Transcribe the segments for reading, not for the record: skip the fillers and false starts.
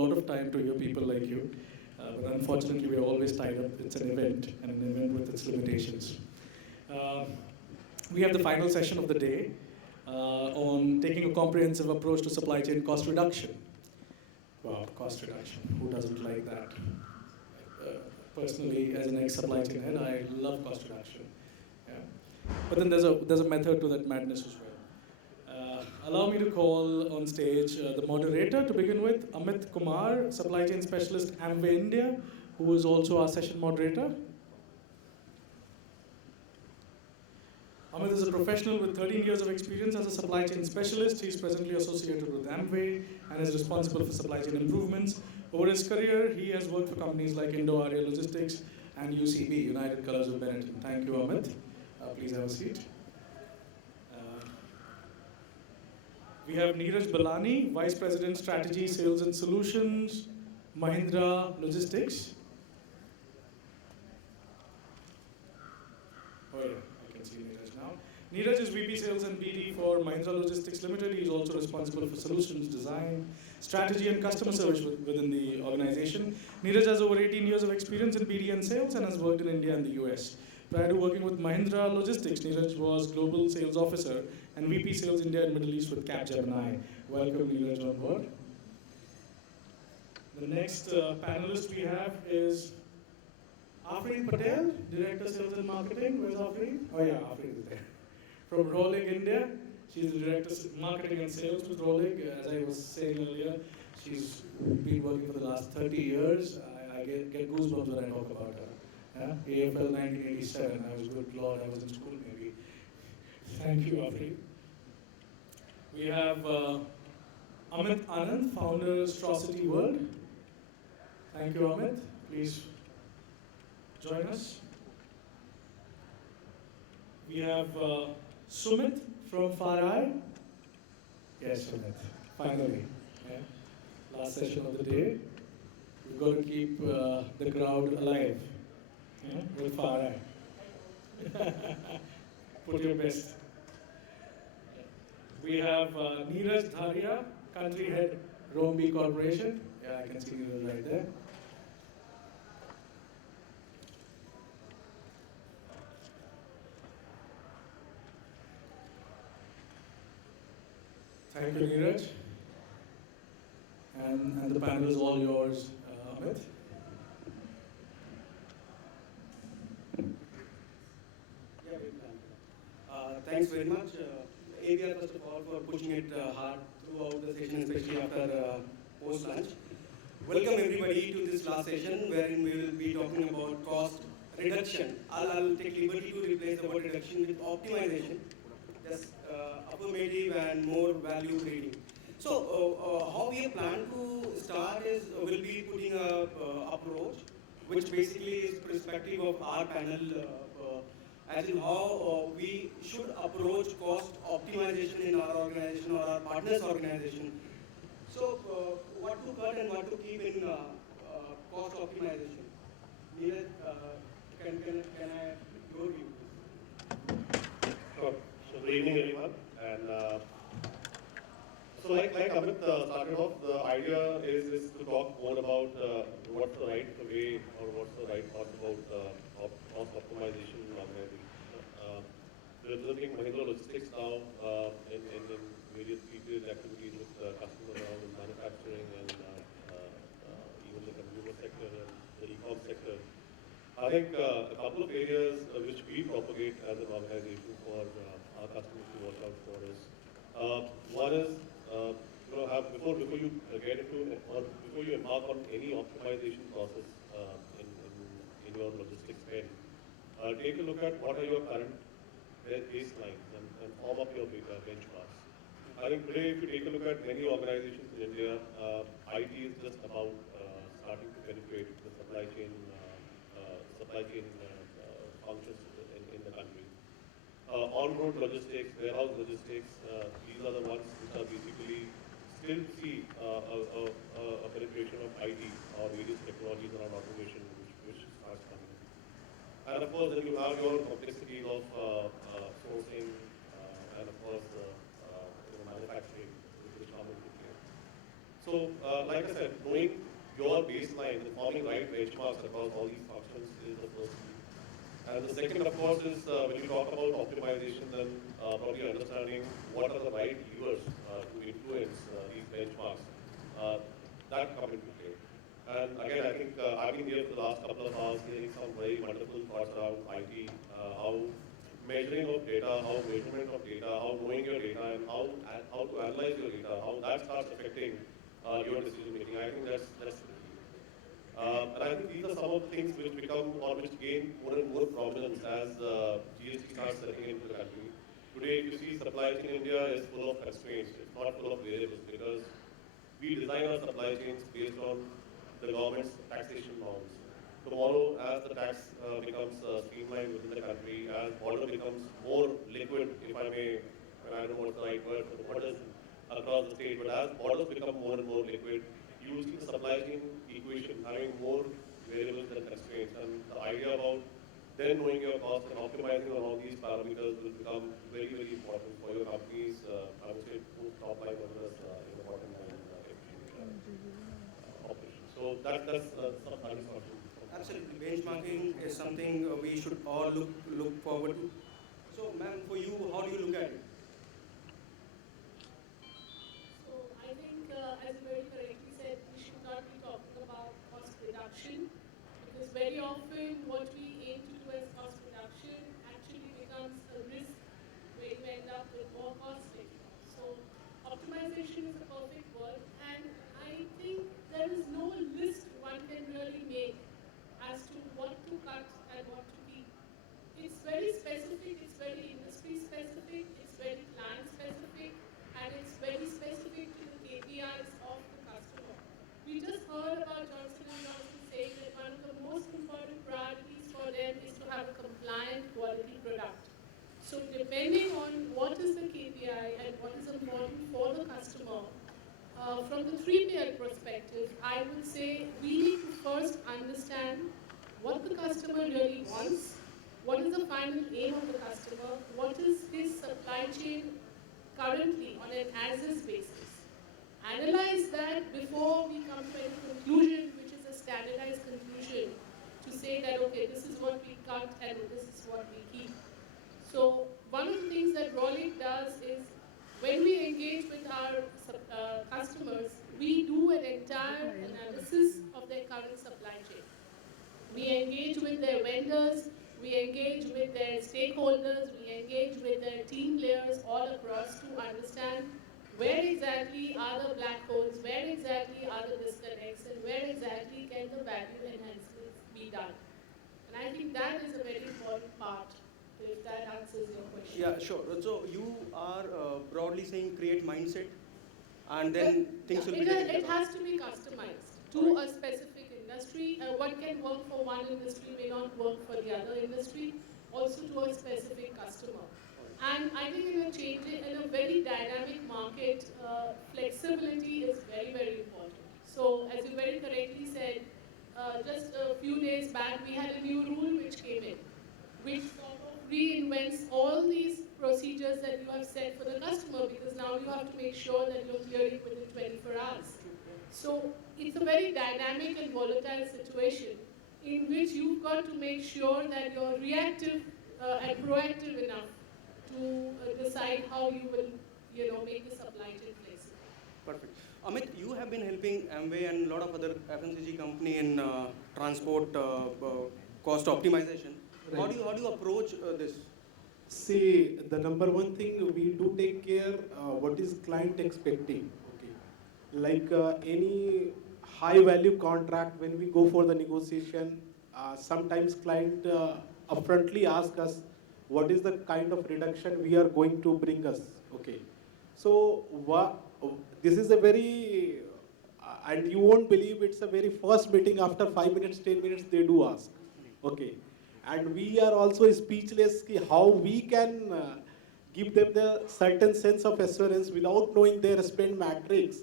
lot of time to hear people like you. But unfortunately, we are always tied up. It's an event, and an event with its limitations. We have the final session of the day on taking a comprehensive approach to supply chain cost reduction. Wow, cost reduction. Who doesn't like that? Personally, as an ex-supply chain head, I love cost reduction. Yeah. But then there's a method to that madness as well. Allow me to call on stage the moderator to begin with, Amit Kumar, supply chain specialist, Amway India, who is also our session moderator. Amit is a professional with 13 years of experience as a supply chain specialist. He is presently associated with Amway and is responsible for supply chain improvements. Over his career, he has worked for companies like Dharia Logistics and UCB, United Colors of Benetton. Thank you, Amit. Please have a seat. We have Neeraj Balani, Vice President, Strategy, Sales and Solutions, Mahindra Logistics. Oh yeah, I can see Neeraj now. Neeraj is VP Sales and BD for Mahindra Logistics Limited. He is also responsible for solutions, design, strategy and customer service within the organization. Neeraj has over 18 years of experience in BD and sales and has worked in India and the US. Prior to working with Mahindra Logistics, Neeraj was Global Sales Officer and VP Sales India and Middle East with Capgemini. Welcome, Neeraj, on board. The next panelist we have is Afrid Patel, Director Sales and Marketing. Where's Afrid? Oh yeah, Afrid is there. From Roambee, India. She's the Director of Marketing and Sales with Roambee. As I was saying earlier, she's been working for the last 30 years. I get goosebumps when I talk about her. Yeah? AFL 1987, I was good Lord, I was in school maybe. Thank you, Afrid. We have Amit Anand, founder of Stracuity World. Thank you, Amit. Please join us. We have Sumit from FarEye. Yes, Sumit, finally. Yeah. Last session of the day. We've got to keep the crowd alive, yeah, with FarEye. Put your best. We have Neeraj, Dharia, country head, Roambee Corporation. Yeah, I can see Neeraj right there. Thank you, Neeraj. And the panel is all yours, Amit. Thanks very much, ABR, first of all, for pushing it hard throughout the session, especially after post-lunch. Welcome everybody to this last session, wherein we will be talking about cost reduction. I'll take liberty to replace the word reduction with optimization, just affirmative and more value creating. So how we plan to start is we'll be putting a approach, which basically is perspective of our panel, as in how we should approach cost optimization in our organization or our partners' organization. So what to cut and what to keep in cost optimization. Neeraj, can I your view? Sure. So good evening, everyone. And so like Amit started off, the idea is to talk more about what's the right way or what's the right thought about cost optimization in organization. Representing Mahindra Logistics now in various period activities with customers around in manufacturing and even the consumer sector and the e-com sector. I think a couple of areas which we propagate as an organization for our customers to watch out for is one is before you get into or before you embark on any optimization process in your logistics spend, take a look at what are your current baselines and form up your benchmarks. I think today, if you take a look at many organizations in India, IT is just about starting to penetrate the supply chain functions in the country. On-road logistics, warehouse logistics, these are the ones which are basically still see a penetration of IT or various technologies around automation which starts coming. And of course, then you have your complexities of sourcing and of course manufacturing, which come into play. So, like I said, knowing your baseline and forming right benchmarks across all these functions is the first key. And the second, of course, is when we talk about optimization, then probably understanding what are the right levers to influence these benchmarks that come into play. And again, I think I've been here for the last couple of hours hearing some very wonderful thoughts around IT, how measuring of data, how measurement of data, how knowing your data, and how to analyze your data, how that starts affecting your decision making. I think that's the key. And I think these are some of the things which become or which gain more and more prominence as GST starts settling into the country. Today, if you see supply chain in India is full of constraints. It's not full of variables because we design our supply chains based on the government's taxation norms. Tomorrow, as the tax becomes streamlined within the country, as border becomes more liquid, if I may, and I don't know what's the right word for the borders across the state, but as borders become more and more liquid, you will see the supply chain equation having more variables than constraints. And the idea about then knowing your cost and optimizing on all these parameters will become very, very important for your company's, I would say, both top line as well as in the bottom line operation. So that's some satisfaction. Absolutely. Benchmarking is something we should all look forward to. So, ma'am, for you, how do you look at it? So I think, as you very correctly said, we should not be talking about cost reduction because very often what we aim to do as cost reduction actually becomes a risk where you end up with more costing. So optimization is a perfect word, and I think there is no list one can really make as to what to cut and what to keep. It's very specific, it's very industry specific, it's very plant specific, and it's very specific to the KPIs of the customer. We just heard about Johnson & Johnson saying that one of the most important priorities for them is to have a compliant quality product. So depending on what is the KPI and what is important for the customer, from the 3PL perspective, I would say we need to first understand what the customer really wants, what is the final aim of the customer, what is his supply chain currently on an as-is basis. Analyze that before we come to any conclusion, which is a standardized conclusion, to say that, okay, this is what we cut and this is what we keep. So one of the things that Roambee does is when we engage with our customers, we do an entire analysis of their current supply chain. We engage with their vendors, we engage with their stakeholders, we engage with their team players all across to understand where exactly are the black holes, where exactly are the disconnects, and where exactly can the value enhancements be done. And I think that is a very important part, if that answers your question. Yeah, sure. So you are broadly saying create mindset, and then things will be taken It care of. has to be customized to a specific industry. What can work for one industry may not work for the other industry, also to a specific customer. And I think in a very dynamic market, flexibility is very, very important. So as you very correctly said, just a few days back, we had a new rule which came in, which sort of reinvents all these procedures that you have set for the customer, because now you have to make sure that you're clearing within 24 hours. So it's a very dynamic and volatile situation in which you've got to make sure that you're reactive and proactive enough to decide how you will, make the supply chain flexible. Perfect. Amit, you have been helping Amway and a lot of other FMCG company in transport cost optimization. Right. How do you approach this? See, the number one thing we do take care what is client expecting. Okay, like any high value contract, when we go for the negotiation, sometimes client upfrontly ask us what is the kind of reduction we are going to bring us. Okay, so this is a very and you won't believe it's a very first meeting after 5 minutes, 10 minutes they do ask. Okay, and we are also speechless how we can give them the certain sense of assurance without knowing their spend matrix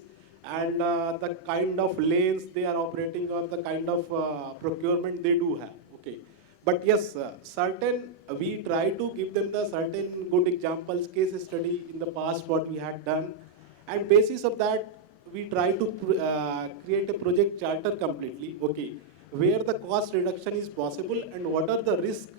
and the kind of lanes they are operating or the kind of procurement they do have. Okay, but yes, we try to give them the certain good examples, case study in the past what we had done, and basis of that we try to create a project charter completely, okay, where the cost reduction is possible and what are the risk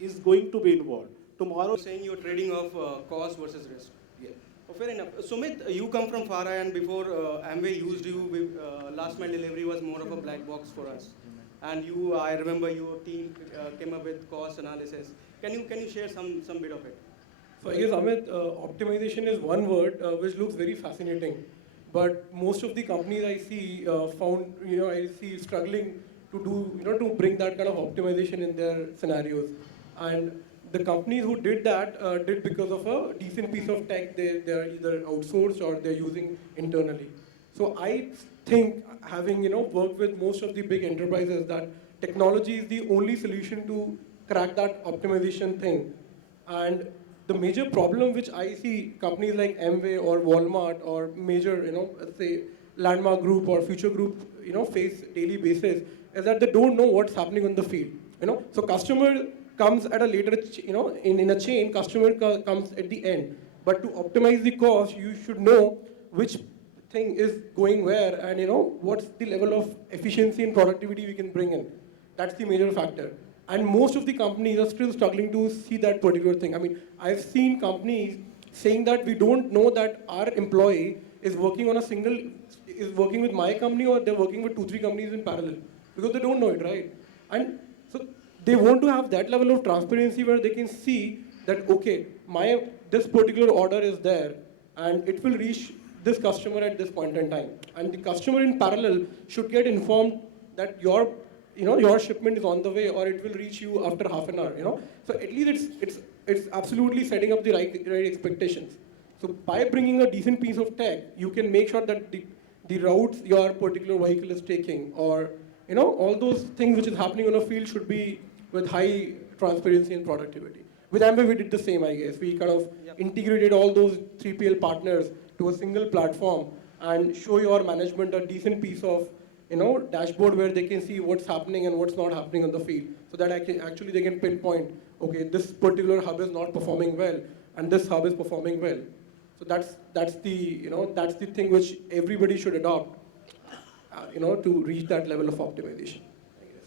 is going to be involved. Tomorrow, You're saying you're trading off cost versus risk. Yeah. Oh, fair enough. Sumit, you come from FarEye, and before Amway used you, with, last mile delivery was more of a black box for us. And you, I remember your team came up with cost analysis. Can you share some bit of it? So I guess Amit, optimization is one word which looks very fascinating, but most of the companies I see I see struggling to do, to bring that kind of optimization in their scenarios. And the companies who did that did because of a decent piece of tech they are either outsourced or they're using internally. So I think, having worked with most of the big enterprises, that technology is the only solution to crack that optimization thing. And the major problem which I see companies like Amway or Walmart or major, let's say Landmark Group or Future Group, face daily basis is that they don't know what's happening on the field. So customer comes at a later, in a chain, customer comes at the end. But to optimize the cost, you should know which thing is going where and what's the level of efficiency and productivity we can bring in. That's the major factor. And most of the companies are still struggling to see that particular thing. I mean, I've seen companies saying that we don't know that our employee is working with my company or they're working with 2-3 companies in parallel, because they don't know it, right? And so they want to have that level of transparency where they can see that, okay, this particular order is there and it will reach this customer at this point in time. And the customer in parallel should get informed that your shipment is on the way or it will reach you after half an hour, So at least it's absolutely setting up the right expectations. So by bringing a decent piece of tech, you can make sure that the routes your particular vehicle is taking, or all those things which is happening on a field should be with high transparency and productivity. With Amway, we did the same, I guess. We kind of integrated all those 3PL partners to a single platform and show your management a decent piece of dashboard where they can see what's happening and what's not happening on the field, so that actually they can pinpoint, okay, this particular hub is not performing well and this hub is performing well. So that's the thing which everybody should adopt, to reach that level of optimization.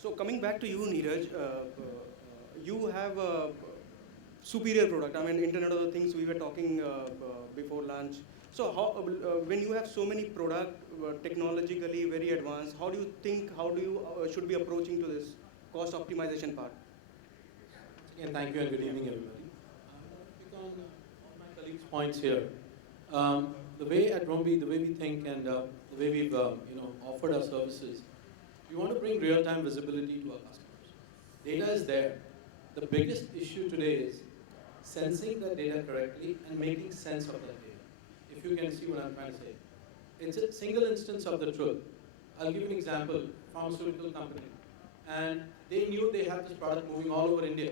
So coming back to you, Neeraj, you have a superior product. I mean, Internet of the Things, we were talking before lunch. So how, when you have so many products, technologically very advanced, how do you should be approaching to this cost optimization part? again, thank you and good evening, everybody. Pick on my colleagues' points here. The way at Roambee, the way we think and the way we've offered our services, we want to bring real-time visibility to our customers. Data is there. The biggest issue today is sensing that data correctly and making sense of that data. If you can see what I'm trying to say. It's a single instance of the truth. I'll give you an example, pharmaceutical company. And they knew they had this product moving all over India.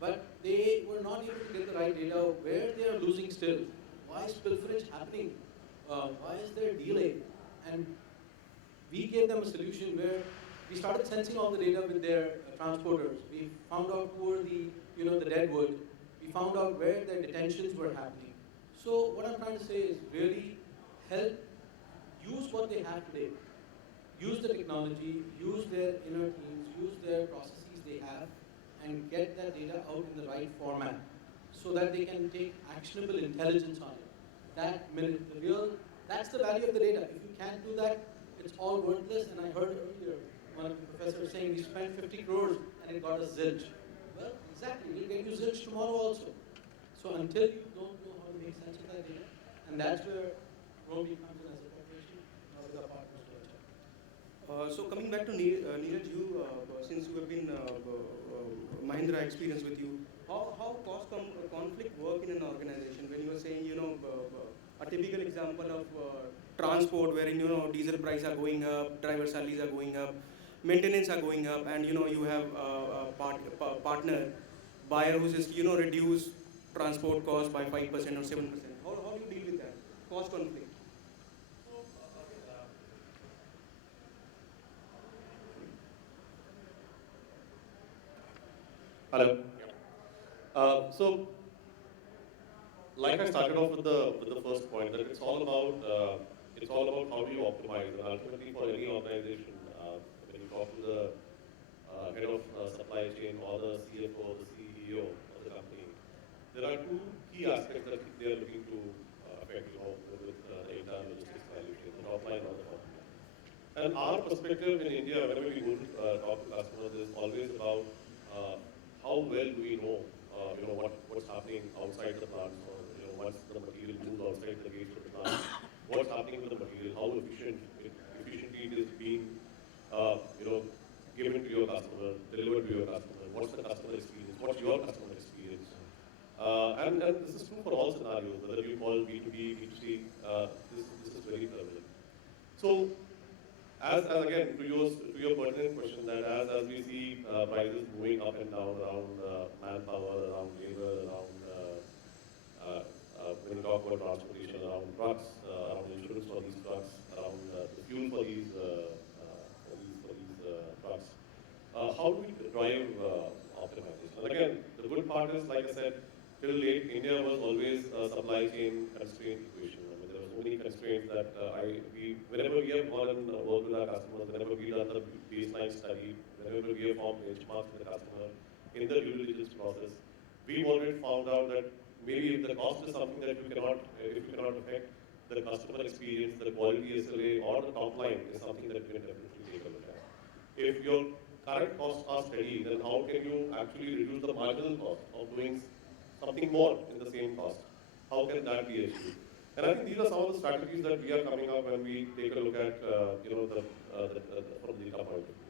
But they were not able to get the right data of where they are losing still. Why is pilferage happening? Why is there delay? And we gave them a solution where we started sensing all the data with their transporters. We found out who were the dead wood. We found out where their detentions were happening. So what I'm trying to say is really help use what they have today. Use the technology, use their inner teams, use their processes they have, and get that data out in the right format so that they can take actionable intelligence on it. That's the value of the data. If you can't do that, it's all worthless. And I heard earlier one of the professors saying we spent 50 crores and it got us zilch. Well, exactly, we'll get you zilch tomorrow also. So until you don't know how to make sense of that data, and that's where Roambee comes in as a corporation with our partners. So coming back to Neeraj, you, since you have been Mahindra experience with you, how cost conflict work in an organization? When you were saying, a typical example of transport wherein, diesel prices are going up, driver salaries are going up, maintenance are going up, and, you have a partner, buyer who's just, reduce transport cost by 5% or 7%. How do you deal with that? Cost conflict. Hello. So, like I started off with the first point, that it's all about it's all about how do you optimize. And ultimately, for any organization, when you talk to the head of supply chain or the CFO or the CEO of the company, there are two key aspects that they are looking to affect, with the entire logistics value chain, the top line or the bottom line. And our perspective in India, whenever we go to talk to customers, is always about how well do we know, what's happening outside the plants, or once the material moves outside the gates of the plant, what's happening with the material, how efficiently it is being, given to your customer, delivered to your customer, what's the customer experience, what's your customer experience. And this is true for all scenarios, whether you call B2B, B2C, this is very prevalent. So, as again, to your pertinent question, that as we see prices moving up and down around manpower, around labor, around when you talk about transportation, around trucks, around insurance for these trucks, around the fuel for these trucks, how do we drive optimization? And again, the good part is, like I said, till late, India was always a supply chain constraint equation. I mean, there were so many constraints that whenever we have gone and worked with our customers, whenever we done the baseline study, whenever we have formed benchmarks with the customer in the due diligence process, we've already found out that maybe if the cost is something that if you cannot affect, the customer experience, the quality SLA, or the top line is something that we can definitely take a look at. If your current costs are steady, then how can you actually reduce the marginal cost of doing something more in the same cost? How can that be achieved? And I think these are some of the strategies that we are coming up when we take a look at, from the data point of view.